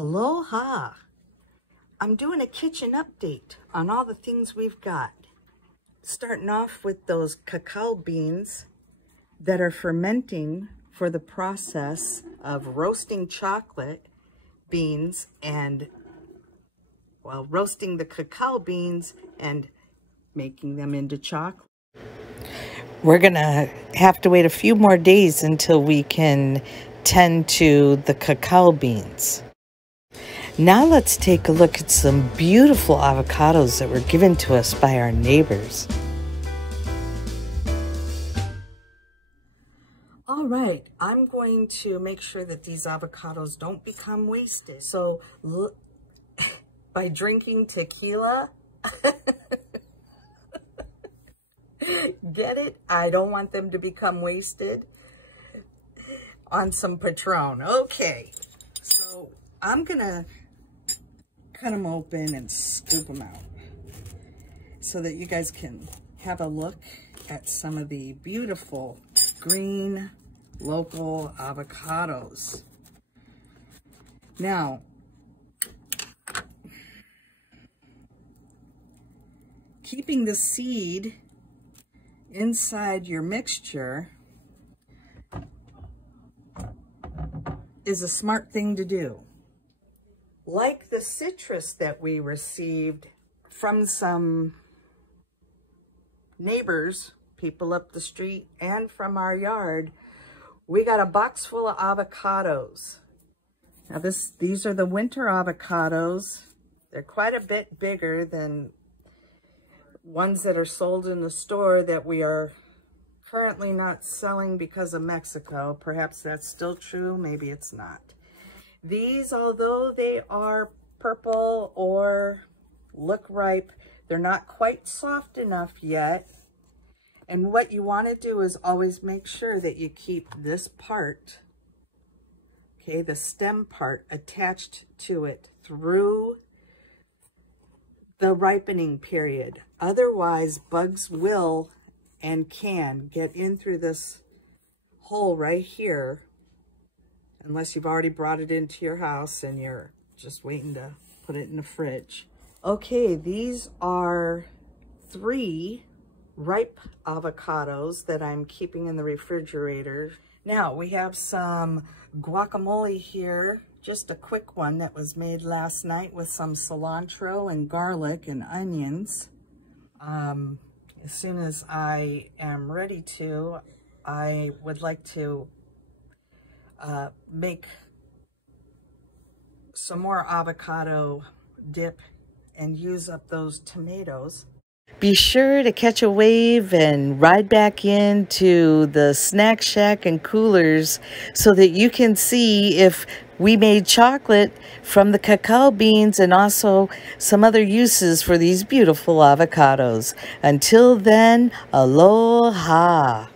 Aloha! I'm doing a kitchen update on all the things we've got. Starting off with those cacao beans that are fermenting for the process of roasting chocolate beans and, well, roasting the cacao beans and making them into chocolate. We're gonna have to wait a few more days until we can tend to the cacao beans. Now let's take a look at some beautiful avocados that were given to us by our neighbors. All right, I'm going to make sure that these avocados don't become wasted. So by drinking tequila, get it? I don't want them to become wasted on some Patron. Okay, so I'm gonna cut them open and scoop them out so that you guys can have a look at some of the beautiful green local avocados. Now, keeping the seed inside your mixture is a smart thing to do. Like the citrus that we received from some neighbors, people up the street, and from our yard, we got a box full of avocados. Now these are the winter avocados. They're quite a bit bigger than ones that are sold in the store that we are currently not selling because of Mexico. Perhaps that's still true, maybe it's not. These, although they are purple or look ripe, they're not quite soft enough yet. And what you want to do is always make sure that you keep this part, okay, the stem part, attached to it through the ripening period. Otherwise, bugs will and can get in through this hole right here, unless you've already brought it into your house and you're just waiting to put it in the fridge. Okay, these are 3 ripe avocados that I'm keeping in the refrigerator. Now, we have some guacamole here, just a quick one that was made last night with some cilantro and garlic and onions. As soon as I am ready to, I would like to make some more avocado dip and use up those tomatoes. Be sure to catch a wave and ride back into the snack shack and coolers so that you can see if we made chocolate from the cacao beans and also some other uses for these beautiful avocados. Until then, aloha.